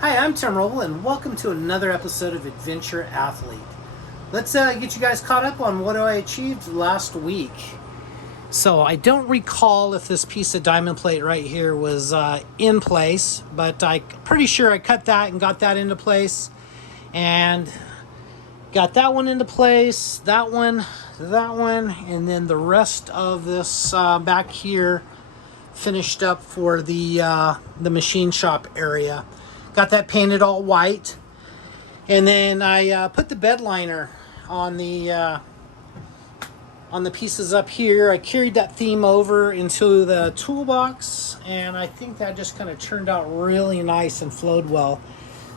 Hi, I'm Tim Roble, and welcome to another episode of Adventure Athlete. Let's get you guys caught up on what I achieved last week. So I don't recall if this piece of diamond plate right here was in place, but I'm pretty sure I cut that and got that into place, and got that one into place, that one, and then the rest of this back here finished up for the machine shop area. Got that painted all white, and then I put the bed liner on the pieces up here. I carried that theme over into the toolbox, and I think that just kind of turned out really nice and flowed well.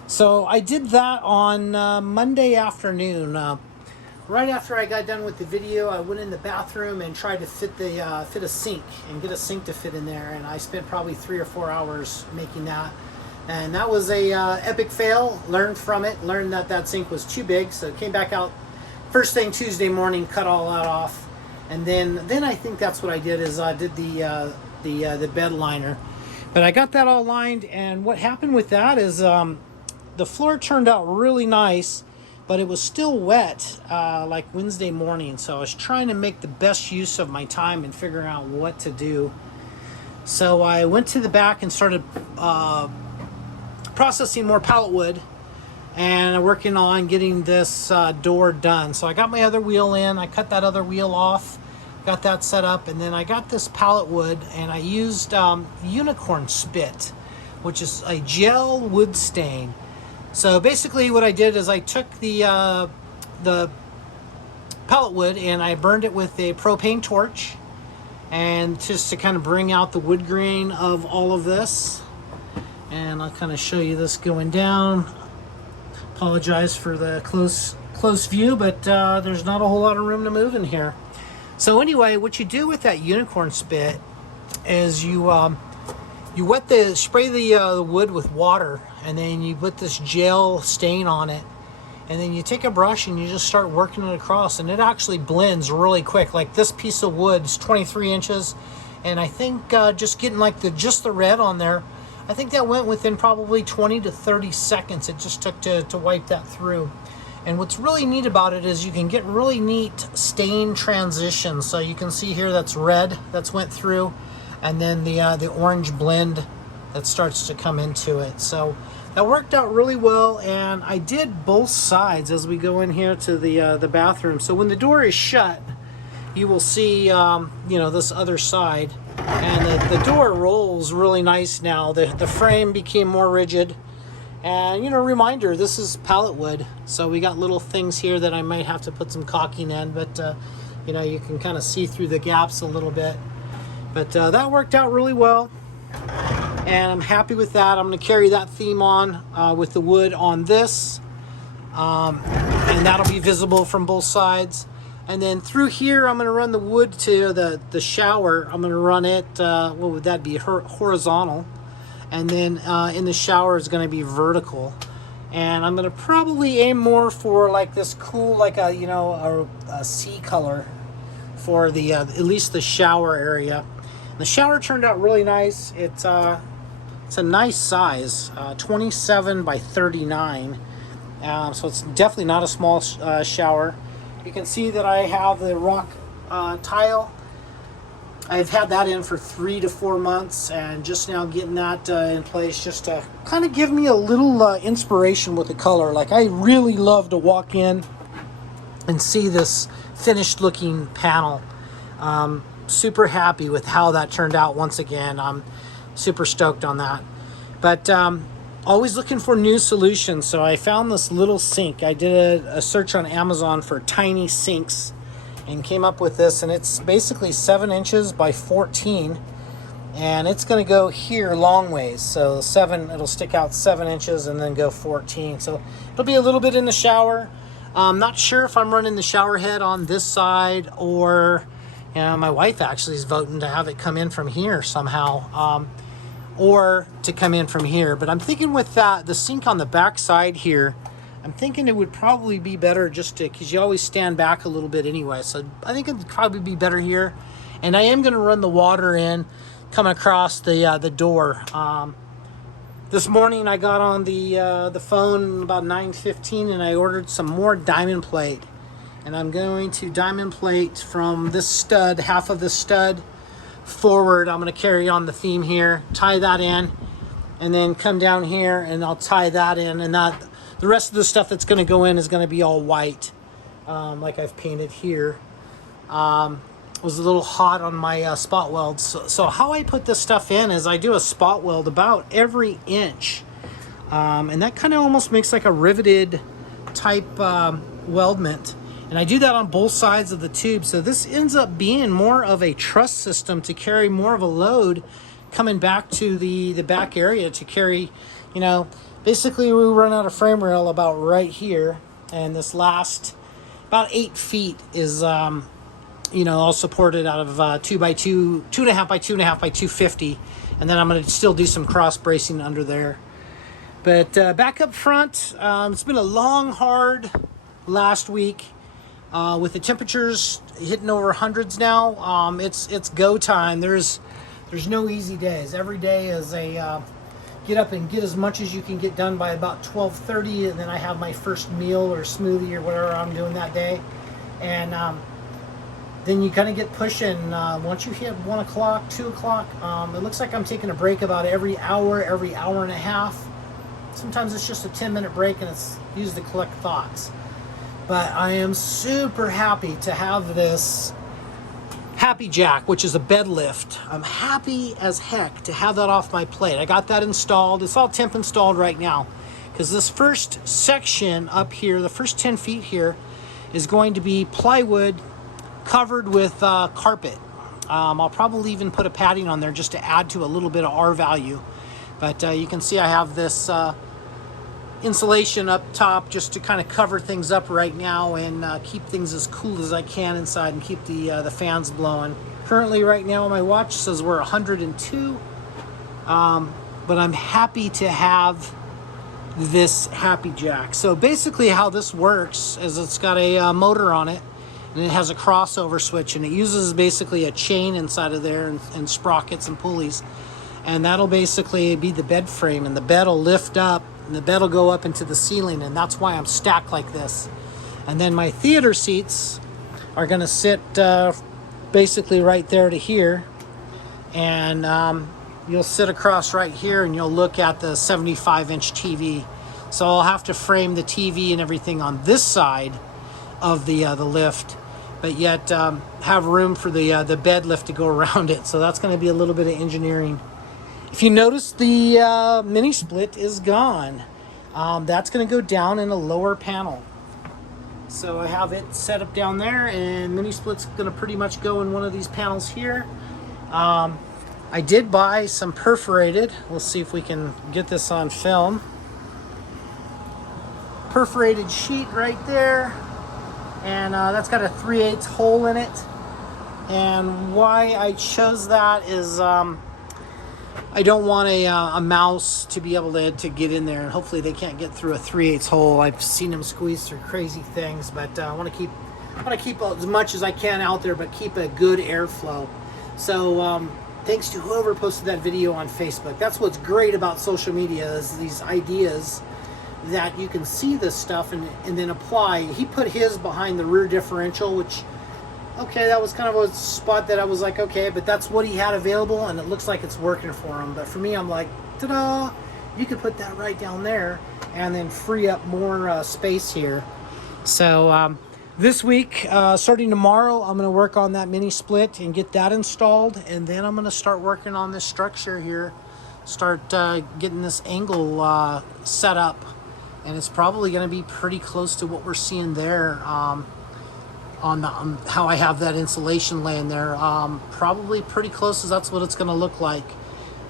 So I did that on Monday afternoon. Right after I got done with the video, I went in the bathroom and tried to fit a sink and get a sink to fit in there, and I spent probably 3 or 4 hours making that. And that was a epic fail. Learned from it. Learned that sink was too big, so came back out first thing Tuesday morning, cut all that off, and then I think that's what I did is I did the bed liner. But I got that all lined, and what happened with that is the floor turned out really nice, but it was still wet like Wednesday morning. So I was trying to make the best use of my time and figuring out what to do. So I went to the back and started processing more pallet wood and working on getting this door done. So I got my other wheel in, I cut that other wheel off, got that set up, and then I got this pallet wood and I used unicorn spit, which is a gel wood stain. So basically what I did is I took the pallet wood and I burned it with a propane torch, and just to kind of bring out the wood grain of all of this. And I'll kind of show you this going down. Apologize for the close view, but there's not a whole lot of room to move in here. So anyway, what you do with that unicorn spit is you spray the wood with water, and then you put this gel stain on it, and then you take a brush and you just start working it across, and it actually blends really quick. Like this piece of wood is 23 inches, and I think just getting like just the red on there, I think that went within probably 20 to 30 seconds. It just took to wipe that through. And what's really neat about it is you can get really neat stain transitions. So you can see here that's red that's went through, and then the orange blend that starts to come into it. So that worked out really well, and I did both sides as we go in here to the bathroom. So when the door is shut, you will see this other side, and the door rolls really nice now. The frame became more rigid, and reminder, this is pallet wood, so we got little things here that I might have to put some caulking in, but you can kind of see through the gaps a little bit. But that worked out really well, and I'm happy with that. I'm going to carry that theme on with the wood on this, and that'll be visible from both sides. And then through here, I'm going to run the wood to the shower. I'm going to run it, what would that be, horizontal. And then in the shower is going to be vertical. And I'm going to probably aim more for like this cool, like a sea color for at least the shower area. The shower turned out really nice. It's a nice size, 27 by 39. So it's definitely not a small shower. You can see that I have the rock tile. I've had that in for 3 to 4 months, and just now getting that in place just to kind of give me a little inspiration with the color. Like, I really love to walk in and see this finished looking panel. Super happy with how that turned out. Once again, I'm super stoked on that. But always looking for new solutions. So I found this little sink. I did a search on Amazon for tiny sinks and came up with this, and it's basically 7 inches by 14, and it's going to go here long ways. So it'll stick out 7 inches and then go 14. So it'll be a little bit in the shower. I'm not sure if I'm running the shower head on this side, or my wife actually is voting to have it come in from here somehow, or to come in from here. But I'm thinking with the sink on the back side here, I'm thinking it would probably be better just because you always stand back a little bit anyway. So I think it'd probably be better here. And I am going to run the water in, coming across the door. This morning I got on the phone about 9:15 and I ordered some more diamond plate. And I'm going to diamond plate from this stud, half of the stud forward. I'm going to carry on the theme here, tie that in, and then come down here and I'll tie that in. And that the rest of the stuff that's going to go in is going to be all white, like I've painted here. It was a little hot on my spot weld. So how I put this stuff in is I do a spot weld about every inch. And that kind of almost makes like a riveted type weldment. And I do that on both sides of the tube. So this ends up being more of a truss system to carry more of a load coming back to the back area to carry, you know, basically we run out of frame rail about right here. And this last about 8 feet is, you know, all supported out of 2x2, 2.5 by 2.5 by 250. And then I'm going to still do some cross bracing under there. But back up front, it's been a long, hard last week. With the temperatures hitting over hundreds now, it's go time. There's no easy days. Every day is a get up and get as much as you can get done by about 12:30, and then I have my first meal or smoothie or whatever I'm doing that day. And then you kind of get pushing. Once you hit 1 o'clock, 2 o'clock, it looks like I'm taking a break about every hour and a half. Sometimes it's just a 10-minute break and it's used to collect thoughts. But I am super happy to have this Hapi Jack, which is a bed lift. I'm happy as heck to have that off my plate. I got that installed. It's all temp installed right now because this first section up here, the first 10 feet here, is going to be plywood covered with carpet. I'll probably even put a padding on there just to add to a little bit of R value. But you can see I have this insulation up top just to kind of cover things up right now and keep things as cool as I can inside and keep the fans blowing. Currently right now my watch says we're 102, but I'm happy to have this Hapi Jack. So basically how this works is it's got a motor on it and it has a crossover switch and it uses basically a chain inside of there and sprockets and pulleys, and that'll basically be the bed frame, and the bed will lift up and the bed will go up into the ceiling, and that's why I'm stacked like this. And then my theater seats are going to sit basically right there to here, and you'll sit across right here and you'll look at the 75-inch TV. So I'll have to frame the TV and everything on this side of the lift, but yet have room for the bed lift to go around it. So that's going to be a little bit of engineering. If you notice, the mini split is gone. That's going to go down in a lower panel. So I have it set up down there, and mini split's going to pretty much go in one of these panels here. I did buy some perforated. We'll see if we can get this on film. Perforated sheet right there, and that's got a 3/8 hole in it. And why I chose that is I don't want a mouse to be able to get in there, and hopefully they can't get through a 3/8 hole. I've seen them squeeze through crazy things, but I want to keep as much as I can out there, but keep a good airflow. So thanks to whoever posted that video on Facebook. That's what's great about social media, is these ideas that you can see this stuff and then apply. He put his behind the rear differential, which, okay, that was kind of a spot that I was like, okay, but that's what he had available, and it looks like it's working for him. But for me, I'm like, ta-da! You could put that right down there and then free up more space here. So this week, starting tomorrow, I'm going to work on that mini split and get that installed, and then I'm going to start working on this structure here, start getting this angle set up, and it's probably going to be pretty close to what we're seeing there. On how I have that insulation laying there, probably pretty close, as that's what it's going to look like.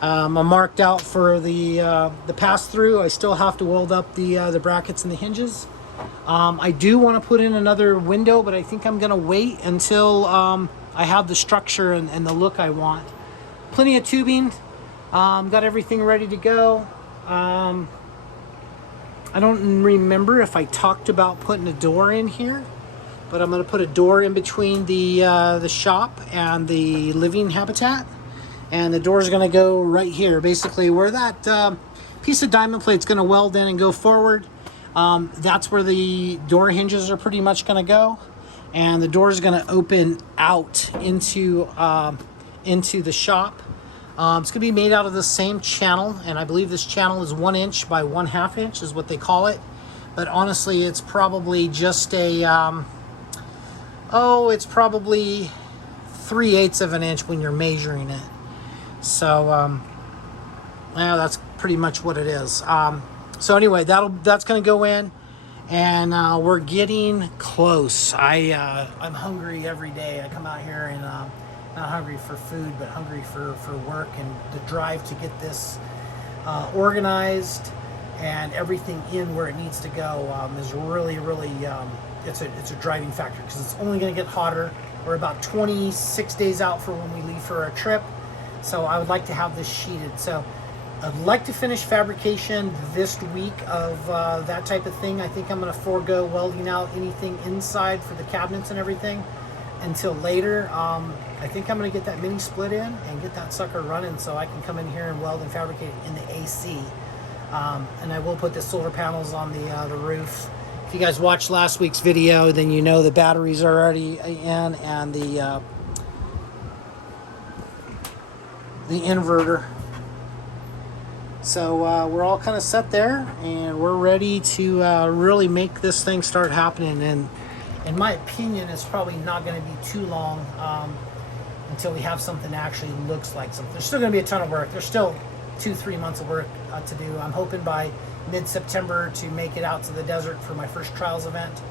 I'm marked out for the pass-through. I still have to weld up the brackets and the hinges. I do want to put in another window, but I think I'm going to wait until I have the structure and the look I want. Plenty of tubing. Got everything ready to go. I don't remember if I talked about putting a door in here, but I'm going to put a door in between the shop and the living habitat, and the door is going to go right here, basically where that piece of diamond plate's going to weld in and go forward. That's where the door hinges are pretty much going to go, and the door is going to open out into the shop. It's going to be made out of the same channel, and I believe this channel is 1 inch by 1/2 inch is what they call it. But honestly, it's probably just a it's probably 3/8 of an inch when you're measuring it. So yeah, that's pretty much what it is. So anyway, that's going to go in, and we're getting close. I'm hungry every day. I come out here and not hungry for food, but hungry for work, and the drive to get this organized and everything in where it needs to go is really it's a driving factor, because it's only going to get hotter. We're about 26 days out for when we leave for our trip, so I would like to have this sheeted. So I'd like to finish fabrication this week of that type of thing. I think I'm going to forego welding out anything inside for the cabinets and everything until later. I think I'm going to get that mini split in and get that sucker running so I can come in here and weld and fabricate in the AC. And I will put the solar panels on the roof. If you guys watched last week's video, then you know the batteries are already in, and the inverter. So we're all kind of set there, and we're ready to really make this thing start happening. And in my opinion, it's probably not going to be too long until we have something that actually looks like something. There's still going to be a ton of work. There's still 2-3 months of work to do. I'm hoping by mid-September to make it out to the desert for my first trials event,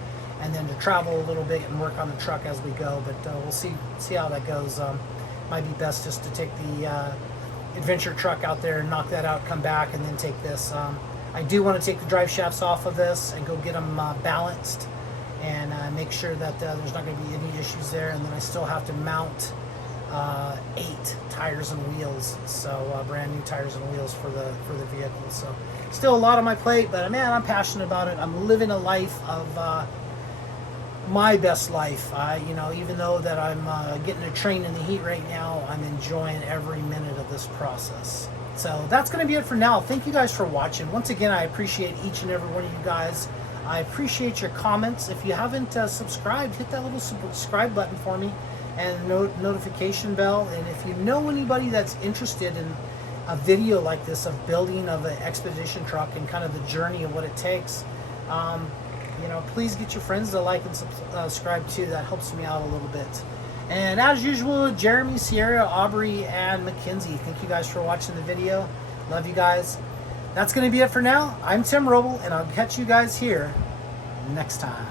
and then to travel a little bit and work on the truck as we go. But we'll see how that goes. Might be best just to take the adventure truck out there and knock that out, come back, and then take this. I do want to take the drive shafts off of this and go get them balanced, and make sure that there's not going to be any issues there. And then I still have to mount 8 tires and wheels, so brand new tires and wheels for the vehicle. So still a lot on my plate, but man, I'm passionate about it. I'm living a life of my best life. Even though that I'm getting a train in the heat right now, I'm enjoying every minute of this process. So that's going to be it for now. Thank you guys for watching. Once again, I appreciate each and every one of you guys. I appreciate your comments. If you haven't subscribed, hit that little subscribe button for me, and notification bell. And if you know anybody that's interested in a video like this of building of an expedition truck and kind of the journey of what it takes, please get your friends to like and subscribe too. That helps me out a little bit. And as usual, Jeremy, Sierra, Aubrey, and Mackenzie, thank you guys for watching the video. Love you guys. That's going to be it for now. I'm Tim Roble, and I'll catch you guys here next time.